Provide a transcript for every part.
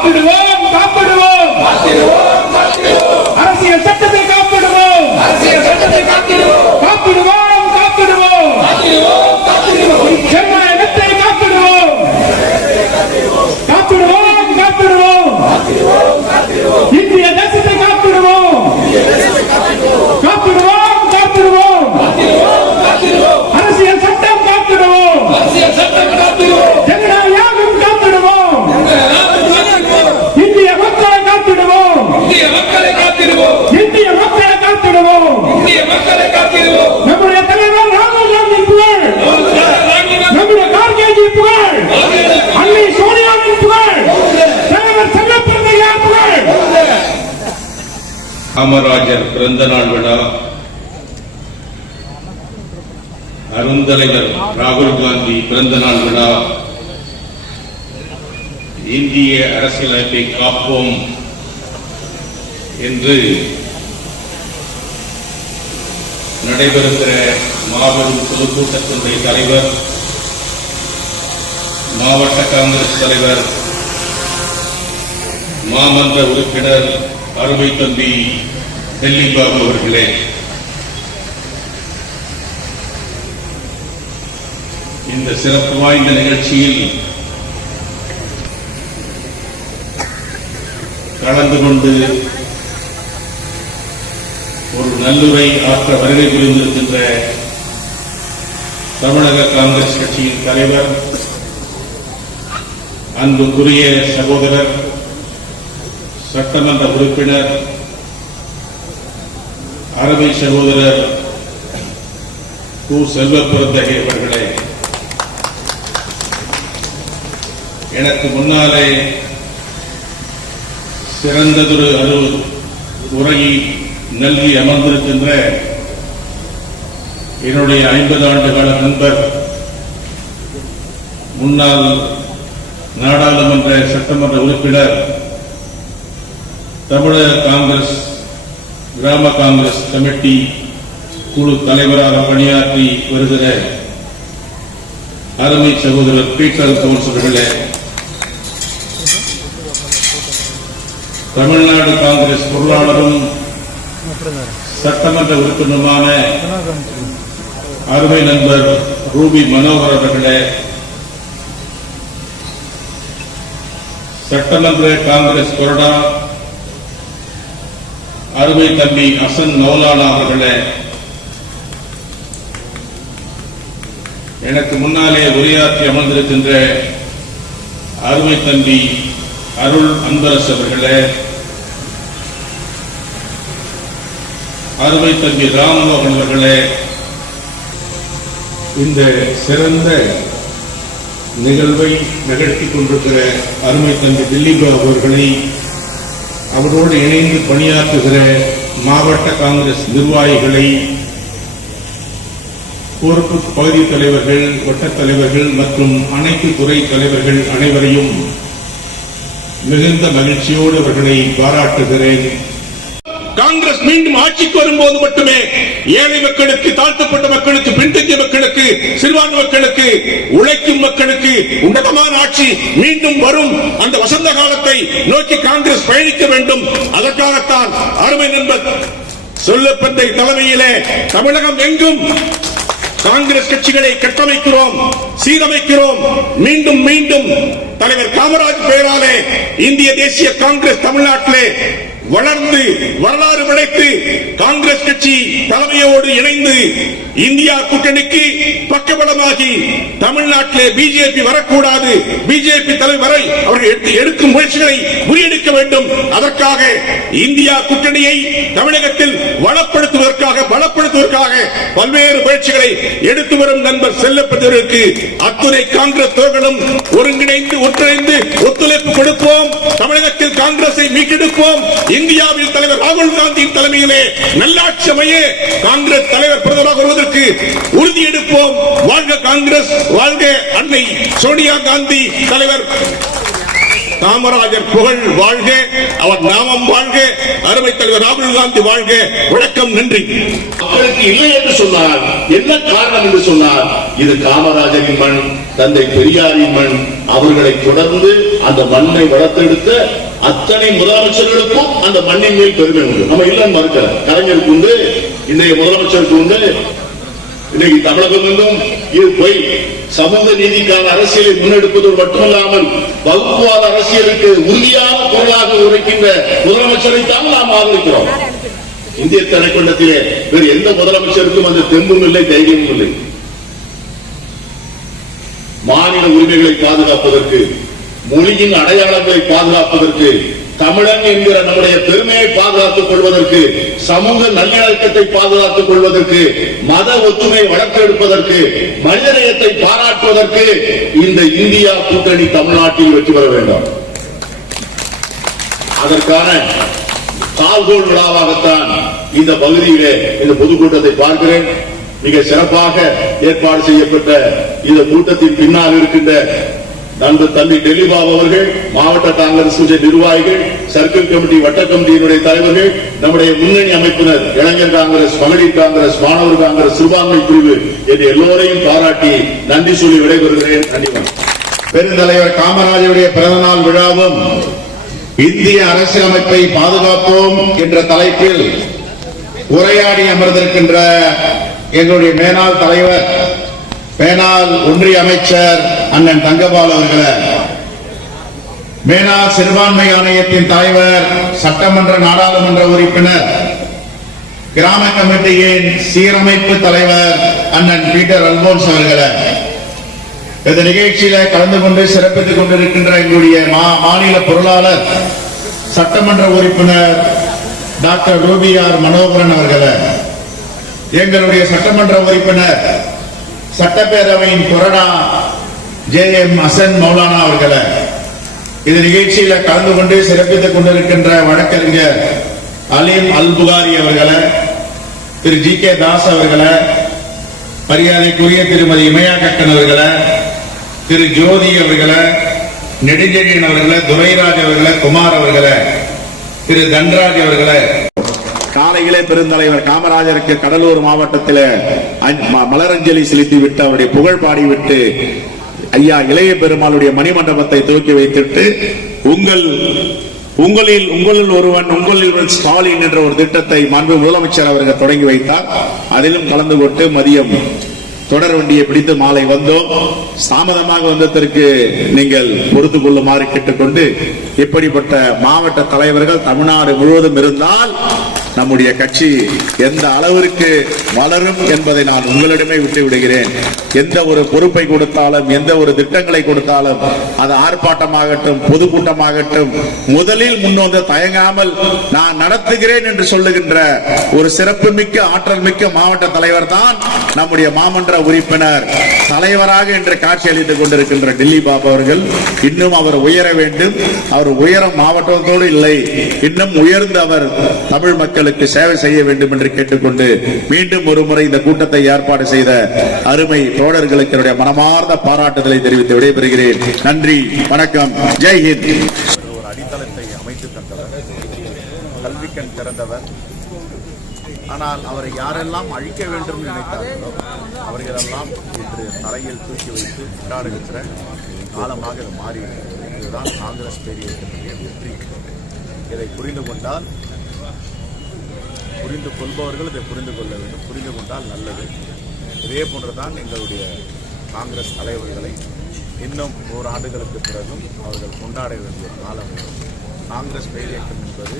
காப்பிடுவோம் காப்பிடுவோம் அரசியல் சட்டத்தை காப்பிடுவோம் காப்பிடுவோம் காப்பிடுவோம் ஜனநாயகத்தை காப்பிடுவோம் காப்பிடுவோம் காப்பிடுவோம் இந்திய தேசத்தை காப்பிடுவோம் காப்பிடுவோம் காப்பிடுவோம் அரசியல் சட்டம் காப்பிடுவோம் ஜனநாயகம் காப்பிடுவோம் இந்திய மக்களை காப்பிடுவோம் இந்திய மக்களை காப்பிடுவோம் நம்முடைய தலைவர் ராகுல் காந்தி புகழ் நம்முடைய கார்கேஜி புகழ் அன்னை சோனியாவின் புகழ் தலைவர் செல்லப்பிரதையார் புகழ். காமராஜர் பிறந்த நாள் விழா, அருந்தலைவர் ராகுல் காந்தி பிறந்த நாள் விழா, இந்திய அரசியலமைப்பை காப்போம் என்று நடைபெறுகிற மாபெரும் பொதுக்கூட்டத்தினுடைய தலைவர், மாவட்ட காங்கிரஸ் தலைவர், மாமன்ற உறுப்பினர் அருமை தம்பி டெல்லி பாபு அவர்களே, இந்த சிறப்பு வாய்ந்த நிகழ்ச்சியில் கலந்து கொண்டு ஒரு நல்லுரை ஆற்ற வருகை புரிந்திருக்கின்ற தமிழக காங்கிரஸ் கட்சியின் தலைவர், அன்புக்குரிய சகோதரர், சட்டமன்ற உறுப்பினர், அருமை சகோதரர் கு. செல்வப்பிரந்தகை அவர்களே, எனக்கு முன்னாலே சிறந்ததொரு உரையை நல்கி அமர்ந்திருக்கின்ற என்னுடைய 50 ஆண்டு கால நண்பர், முன்னாள் நாடாளுமன்ற சட்டமன்ற உறுப்பினர், தமிழக காங்கிரஸ் கிராம காங்கிரஸ் கமிட்டி குழு தலைவராக பணியாற்றி வருகிற அருமை சகோதரர் பீட்டர் தோல்ஸ் அவர்களே, தமிழ்நாடு காங்கிரஸ் பொருளாளரும் சட்டமன்ற உறுப்பினருமான அருமை நண்பர் ரூபி மனோகர் அவர்களே, சட்டமன்ற காங்கிரஸ் கொறடா அருமை தம்பி அசன் மௌலானா அவர்களே, எனக்கு முன்னாலே உரையாற்றி அமர்ந்திருக்கின்ற அருமை தம்பி அருள் அன்பரசு அவர்களே, அருமை தம்பி ராம்மோகன் அவர்களே, இந்த சிறந்த நிகழ்வை நிகழ்த்திக் கொண்டிருக்கிற அருமை தம்பி திலீப் அவர்களை, அவரோடு இணைந்து பணியாற்றுகிற மாவட்ட காங்கிரஸ் நிர்வாகிகளை, பொறுப்பு பகுதி தலைவர்கள், வட்டத் தலைவர்கள் மற்றும் அனைத்து துறை தலைவர்கள் அனைவரையும் மிகுந்த மகிழ்ச்சியோடு அவர்களை பாராட்டுகிறேன். காங்கிரஸ் மீண்டும் ஆட்சிக்கு வரும்போது மட்டுமே ஏழை மக்களுக்கு, தாழ்த்தப்பட்ட மக்களுக்கு, பின்தங்கிய மக்களுக்கு, சிறுபான்மை மக்களுக்கு, உழைக்கும் மக்களுக்கு உன்னதமான ஆட்சி மீண்டும் வரும். அந்த வசந்த காலத்தை நோக்கி காங்கிரஸ் பயணிக்க வேண்டும். அதற்காகத்தான் அருமை நண்பர் செல்லப்பிரந்தை தலைமையிலே தமிழகம் எங்கும் காங்கிரஸ் கட்சிகளை கட்டமைக்கிறோம், சீரமைக்கிறோம். மீண்டும் மீண்டும் தலைவர் காமராஜ் பெயராலே இந்திய தேசிய காங்கிரஸ் தமிழ்நாட்டிலே வளர்ந்து வரலாறு படைத்து காங்கிரஸ் கட்சி தலைமையோடு இணைந்து இந்தியா கூட்டணிக்கு பக்கபலமாகி தமிழ்நாட்டிலே பிஜேபி வரக்கூடாது, பிஜேபி தலைவரை அவர்கள் எடுக்கும் முயற்சிகளை முறியடிக்க வேண்டும். அதற்காக இந்தியா கூட்டணியை தமிழகத்தில் பலப்படுத்துவதற்காக பல்வேறு முயற்சிகளை எடுத்து வரும் நண்பர் செல்லப்பட்டவர்களுக்கு அத்துணை காங்கிரஸ் தோழர்களும் ஒருங்கிணைந்து ஒன்றிணைந்து ஒத்துழைப்பு கொடுப்போம். தமிழகத்தில் காங்கிரஸை மீட்டெடுப்போம். இந்தியாவில் தலைவர் ராகுல் காந்தியின் தலைமையிலே நல்லாட்சி அமைய காங்கிரஸ் தலைவர் பிரதமராக வருவதற்கு உறுதி எடுப்போம். வாழ்க காங்கிரஸ், வாழ்க அன்னை சோனியா காந்தி தலைவர். காமராஜர் புகழ் வாழ்க, அவர் நாமம் வாழ்க, அருமை தலைவர் ராகுல் காந்தி வாழ்க. வணக்கம், நன்றி. மக்களுக்கு இல்லை என்று சொன்னார். என்ன காரணம் என்று சொன்னார், இது காமராஜரின் மண், தந்தை பெரியாரின் மண். அவர்களை தொடர்ந்து அந்த மண்ணை வளர்த்தெடுத்த அத்தனை முதலமைச்சர்களுக்கும் அந்த மண்ணின் மேல் பெருமை உண்டு. நம்ம இல்லைன்னு மறுக்கல. கலைஞருக்கு உண்டு, இன்றைய முதலமைச்சருக்கு உண்டு. இன்னைக்கு தமிழகம் எங்கும் இது போய் சமூக நீதிக்கான அரசியலை முன்னெடுப்பதோடு மட்டுமல்லாமல் வகுப்புவாத அரசியலுக்கு உறுதியான குரலாக உரைக்கின்ற முதலமைச்சரை தான் நாம் ஆதரிக்கிறோம். இந்திய திரைக்கண்டத்திலே வேறு எந்த முதலமைச்சருக்கும் அந்த தெம்பும் இல்லை, தைரியமும் இல்லை. மாநில உரிமைகளை பாதுகாப்பதற்கு, மொழியின் அடையாளங்களை பாதுகாப்பதற்கு, தமிழன் என்கிற நம்முடைய பெருமையை பாதுகாத்துக் கொள்வதற்கு, சமூக நல்லிணக்கத்தை பாதுகாத்துக் கொள்வதற்கு, மத ஒற்றுமையை வளர்த்தெடுப்பதற்கு, மனிதநேயத்தை பாராட்டுவதற்கு இந்த இந்தியா கூட்டணி தமிழ்நாட்டில் வெற்றி பெற வேண்டும். அதற்கான கால்கோள் விழாவாகத்தான் இந்த பகுதியிலே இந்த பொதுக்கூட்டத்தை பார்க்கிறேன். மிக சிறப்பாக ஏற்பாடு செய்யப்பட்ட இந்த கூட்டத்தின் பின்னால் இருக்கின்ற நண்பர் தம்பி டெல்லிபாபு அவர்கள், மாவட்ட காங்கிரஸ் நிர்வாகிகள், சர்க்கிள் கமிட்டி, வட்ட கமிட்டியினுடைய தலைவர்கள், நம்முடைய முன்னணி அமைப்பினர், இளைஞர் காங்கிரஸ், மகளிர் காங்கிரஸ், மாணவர் காங்கிரஸ், சிறுபான்மை பிரிவு என்று எல்லோரையும் பாராட்டி நன்றி சொல்லி விடைபெறுகிறேன். நன்றி. பெருந்தலைவர் காமராஜருடைய பிறந்தநாள் விழாவும் இந்திய அரசியலமைப்பை பாதுகாப்போம் என்ற தலைப்பில் உரையாடி அமர்ந்திருக்கின்ற எங்களுடைய மேனாள் தலைவர், மேனாள் ஒன்றிய அமைச்சர் அண்ணன் தங்கபால் அவர்களே, மேனாள் சிறுபான்மை ஆணையத்தின் தலைவர், சட்டமன்ற நாடாளுமன்ற உறுப்பினர், கிராம கமிட்டியின் சீரமைப்பு தலைவர் அண்ணன் பீட்டர் அல்போன்ஸ் அவர்களே, இந்த நிகழ்ச்சியில கலந்து கொண்டு சிறப்பித்துக் கொண்டிருக்கின்ற எங்களுடைய மாநில பொருளாளர், சட்டமன்ற உறுப்பினர் டாக்டர் ரூபிஆர் மனோகரன் அவர்களே, எங்களுடைய சட்டமன்ற உறுப்பினர், சட்டப்பேரவையின் கொறடா JM ஹசன் மௌலானா அவர்களே, இந்த நிகழ்ச்சியில கலந்து கொண்டு சிறப்பித்துக் கொண்டிருக்கின்ற வழக்கறிஞர் அலீம் அல் புகாரி அவர்களே, திரு GK தாஸ் அவர்களே, மரியாதைக்குரிய திருமதி இமயா கக்கன் அவர்களே, திரு ஜோதி அவர்களே, நெடுஞ்செழியன் அவர்களே, துரைராஜ் அவர்களே, குமார் அவர்களே, திரு தன்ராஜ் அவர்களே, காலையிலே பெருந்தலைவர் காமராஜருக்கு கடலூர் மாவட்டத்தில் மலரஞ்சலி செலுத்திவிட்டு அவருடைய புகழ் பாடிவிட்டு ஐயா இளைய பெருமாளுடைய மணிமண்டபத்தை துவக்கி வைத்துட்டு உங்களில் ஒருவன் ஸ்டாலின் என்ற ஒரு திட்டத்தை மாண்பு முதலமைச்சர் அவர்கள் தொடங்கி வைத்தார். அதிலும் கலந்து கொண்டு மதியம் தொடர் வண்டியை பிடித்து மாலை வந்தோம். தாமதமாக வந்ததற்கு நீங்கள் பொறுத்து கொள்ளுமாறு கேட்டுக்கொண்டு, இப்படிப்பட்ட மாவட்ட தலைவர்கள் தமிழ்நாடு முழுவதும் இருந்தால் நம்முடைய கட்சி எந்த அளவிற்கு வளரும் என்பதை நான் உங்களிடமே விட்டு விடுகிறேன். எந்த ஒரு பொறுப்பை கொடுத்தாலும், எந்த ஒரு திட்டங்களை கொடுத்தாலும், அது ஆர்ப்பாட்டமாகட்டும், பொதுக்கூட்டமாகட்டும், முதலில் முன்வந்து தயங்காமல் நான் நடத்துகிறேன் என்று சொல்லுகின்ற ஒரு சிறப்பு மிக்க, ஆற்றல் மிக்க மாவட்ட தலைவர் தான் நம்முடைய மாமன்ற உறுப்பினர், தலைவராக இன்று காட்சி அளித்துக் கொண்டிருக்கின்ற டெல்லி பாபு அவர்கள். இன்னும் அவர் உயர வேண்டும். அவர் உயரம் மாவட்டத்தோடு இல்லை, இன்னும் உயர்ந்து அவர் தமிழ் மக்களுக்கு சேவை செய்ய வேண்டும் என்று கேட்டுக்கொண்டு, மீண்டும் ஒரு முறை இந்த கூட்டத்தை ஏற்பாடு செய்த அருமை தோழர்களுக்கு என்னுடைய மனமார்ந்த பாராட்டுதலை தெரிவித்து விடைபெறுகிறேன். நன்றி, வணக்கம், ஜெய்ஹிந்த். ஒரு அடித்தளத்தை அமைத்து தந்தவர், கல்விக்கண் திறந்தவர். ஆனால் அவரை யாரெல்லாம் அழிக்க வேண்டும் நினைத்தார்களோ அவர்களெல்லாம் இன்று தலையில் தூக்கி வைத்து கொண்டாடுகின்ற காலமாக இது மாறிவிட்டது. இதுதான் காங்கிரஸ் பேரியக்கத்தினுடைய வெற்றி. இதை புரிந்து கொண்டால், புரிந்து கொள்பவர்கள் இதை புரிந்து கொள்ள வேண்டும். புரிந்து கொண்டால் நல்லது. இதே போன்றுதான் எங்களுடைய காங்கிரஸ் தலைவர்களை இன்னும் 100 ஆண்டுகளுக்கு பிறகும் அவர்கள் கொண்டாட வேண்டிய காலம். காங்கிரஸ் பேரியக்கம் என்பது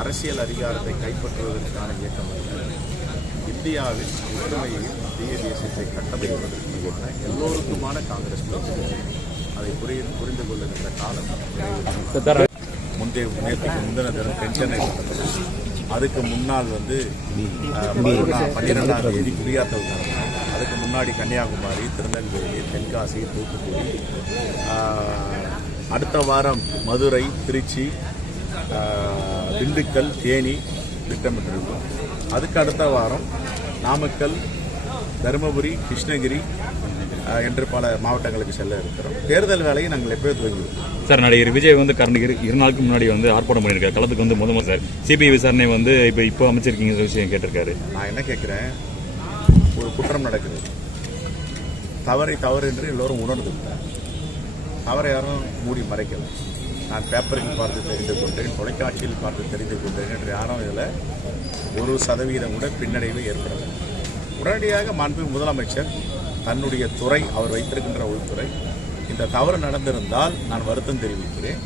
அரசியல் அதிகாரத்தை கைப்பற்றுவதற்கான இயக்கம் அல்ல. இந்தியாவில் ஒற்றுமையையும் இந்திய தேசத்தை கட்டமைப்பதற்கான எல்லோருக்குமான காங்கிரஸ் பேச்சு. அதை புரிந்து கொள்ளுகின்ற காலம் முந்தின தினம் பென்ஷனை கொடுத்தது. அதுக்கு முன்னால் 12ஆம் தேதி குடியாத்தல் நடந்தது. அதுக்கு முன்னாடி கன்னியாகுமரி, திருநெல்வேலி, தென்காசி, தூத்துக்குடி, அடுத்த வாரம் மதுரை, திருச்சி, திண்டுக்கல், தேனி திட்டமிட்டிருக்கோம். அதுக்கு அடுத்த வாரம் நாமக்கல், தருமபுரி, கிருஷ்ணகிரி, என்று பல மாவட்டங்களுக்கு செல்ல இருக்கிறோம். தேர்தல் வேலையை நாங்கள் எப்போது துவங்கிவிட்டோம். சார், நடிகர் விஜய் வந்து கடந்த 2 நாளுக்கு முன்னாடி வந்து ஆர்ப்பாட்டம் பண்ணியிருக்காரு. களத்துக்கு வந்து முதல்ல சார் சிபிஐ விசாரணை வந்து இப்போ அமைச்சிருக்கீங்க விஷயம் கேட்டிருக்காரு. நான் என்ன கேட்குறேன், ஒரு குற்றம் நடக்குது, தவறு என்று எல்லோரும் உணர்ந்துட்டார். தவறை யாரும் மூடி மறைக்கல. நான் பேப்பரில் பார்த்து தெரிந்து கொண்டேன், தொலைக்காட்சியில் பார்த்து தெரிந்து கொண்டேன் என்று யாரும் இதில் 1% கூட பின்னடைவு ஏற்படவில்லை. உடனடியாக மாண்புமிகு முதலமைச்சர் தன்னுடைய துறை, அவர் வைத்திருக்கின்ற உள்துறை, இந்த தவறு நடந்திருந்தால் நான் வருத்தம் தெரிவிக்கிறேன்,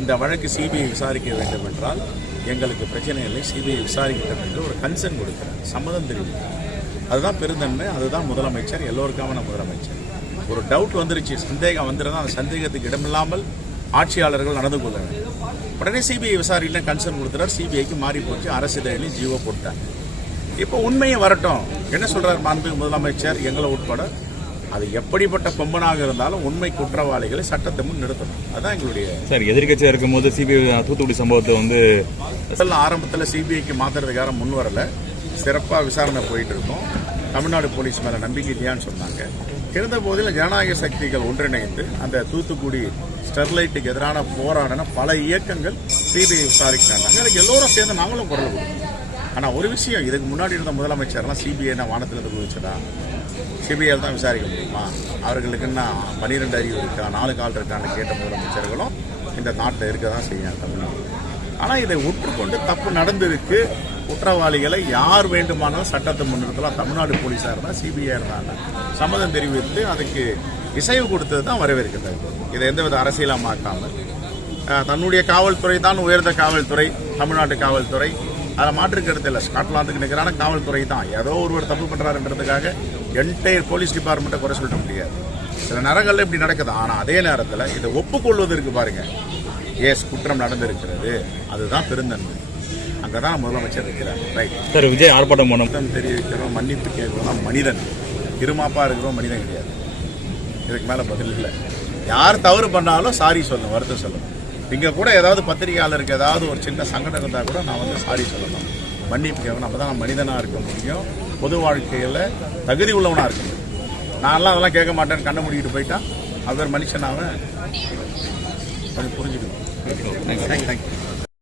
இந்த வழக்கு சிபிஐ விசாரிக்க வேண்டும் என்றால் எங்களுக்கு பிரச்சனை இல்லை, சிபிஐ விசாரிக்கட்டும் என்று ஒரு கன்சர்ன் கொடுக்கிறார், சம்மதம் தெரிவிக்கிறார். அதுதான் பெருந்தன்மை, அதுதான் முதலமைச்சர், எல்லோருக்கான முதலமைச்சர். ஒரு டவுட் வந்துருச்சு, சந்தேகம் வந்துருந்தா அந்த சந்தேகத்துக்கு இடமில்லாமல் ஆட்சியாளர்கள் நடந்து கொள்ள வேண்டும். உடனே சிபிஐ விசாரிக்கலாம் கன்சர்ன் கொடுத்துறார், சிபிஐக்கு மாறி போச்சு, அரசு தயவுலையும் ஜீவோ போட்டாங்க. இப்போ உண்மையை வரட்டும். என்ன சொல்றார் மாண்புமிகு முதலமைச்சர், எங்களை உட்பட அது எப்படிப்பட்ட கொம்பனாக இருந்தாலும் உண்மை குற்றவாளிகளை சட்டத்தை முன் நிறுத்தணும். அதுதான் எங்களுடைய. சார், எதிர்கட்சியாக இருக்கும்போது சிபிஐ தூத்துக்குடி சம்பவத்தை வந்து ஆரம்பத்தில் சிபிஐக்கு மாத்துறதுக்காக முன் வரல, சிறப்பாக விசாரணை போயிட்டு இருக்கோம். தமிழ்நாடு போலீஸ் மேல நம்பிக்கை இல்லையான்னு சொன்னாங்க. இருந்த போதில் ஜனநாயக சக்திகள் ஒன்றிணைந்து அந்த தூத்துக்குடி ஸ்டெர்லைட்டுக்கு எதிரான போராடின பல இயக்கங்கள் சிபிஐ விசாரிக்கிறாங்க. அதுக்கு எல்லோரும் சேர்ந்து நாங்களும் குரல் கொடுக்கணும். ஆனால் ஒரு விஷயம், இதுக்கு முன்னாடி இருந்த முதலமைச்சர்லாம் சிபிஐ வானத்திலிருந்து குதிச்சதா? சிபிஐ தான் விசாரிக்க முடியுமா? அவர்களுக்குன்னா 12 அறிவு இருக்கா, 4 கால் இருக்கான்னு கேட்ட முதலமைச்சர்களும் இந்த நாட்டில் இருக்க தான் செய்யும் தமிழ்நாடு. ஆனால் இதை ஒற்றுக்கொண்டு தப்பு நடந்திருக்கு, குற்றவாளிகளை யார் வேண்டுமானாலும் சட்டத்தை முன்னிறுத்தலாம். தமிழ்நாடு போலீஸாக இருந்தால், சிபிஐ இருந்தாங்க, சம்மதம் தெரிவித்து அதுக்கு இசைவு கொடுத்தது தான் வரவேற்கிறது. இதை எந்தவித அரசியலாக மாற்றாமல் தன்னுடைய காவல்துறை தான் உயர்ந்த காவல்துறை, தமிழ்நாட்டு காவல்துறை, அதை மாற்றுக்கிறது இல்லை. ஸ்காட்லாந்துக்கு நிகரான காவல்துறை தான். ஏதோ ஒருவர் தப்பு பண்றாருன்றதுக்காக என்டையர் போலீஸ் டிபார்ட்மெண்ட்டை குறை சொல்ல முடியாது. சில நேரங்களில் இப்படி நடக்குது. ஆனால் அதே நேரத்தில் இதை ஒப்புக்கொள்வதற்கு பாருங்க, குற்றம் நடந்திருக்கிறது, அதுதான் பெருந்தன்மை. அங்கதான் முதலமைச்சர் இருக்கிறார். ரைட் சார், விஜய் ஆர்ப்பாட்டம் பண்ண தெரிவிக்கிறோம், மன்னிப்பு கேட்கிறோம், மனிதன் இருமாப்பா இருக்கிறோம், மனிதன் கிடையாது. இதுக்கு மேல பதில் இல்லை. யார் தவறு பண்ணாலும் சாரி சொல்லணும், வருத்தம் சொல்லணும். இங்க கூட ஏதாவது பத்திரிகையாளருக்கு ஏதாவது ஒரு சின்ன சங்கடம் இருந்தா கூட நான் வந்து சாரி சொல்லணும், மன்னிப்பு கேட்கணும். அப்பதான் நான் மனிதனா இருக்க முடியும், பொது வாழ்க்கையில தகுதி உள்ளவனா இருக்க முடியும். நான்லாம் அதெல்லாம் கேட்க மாட்டேன்னு கண்ணை மூடிக்கிட்டு போயிட்டா அவர் மனுஷனாக கொஞ்சம் புரிஞ்சுக்கணும். தேங்க்யூ.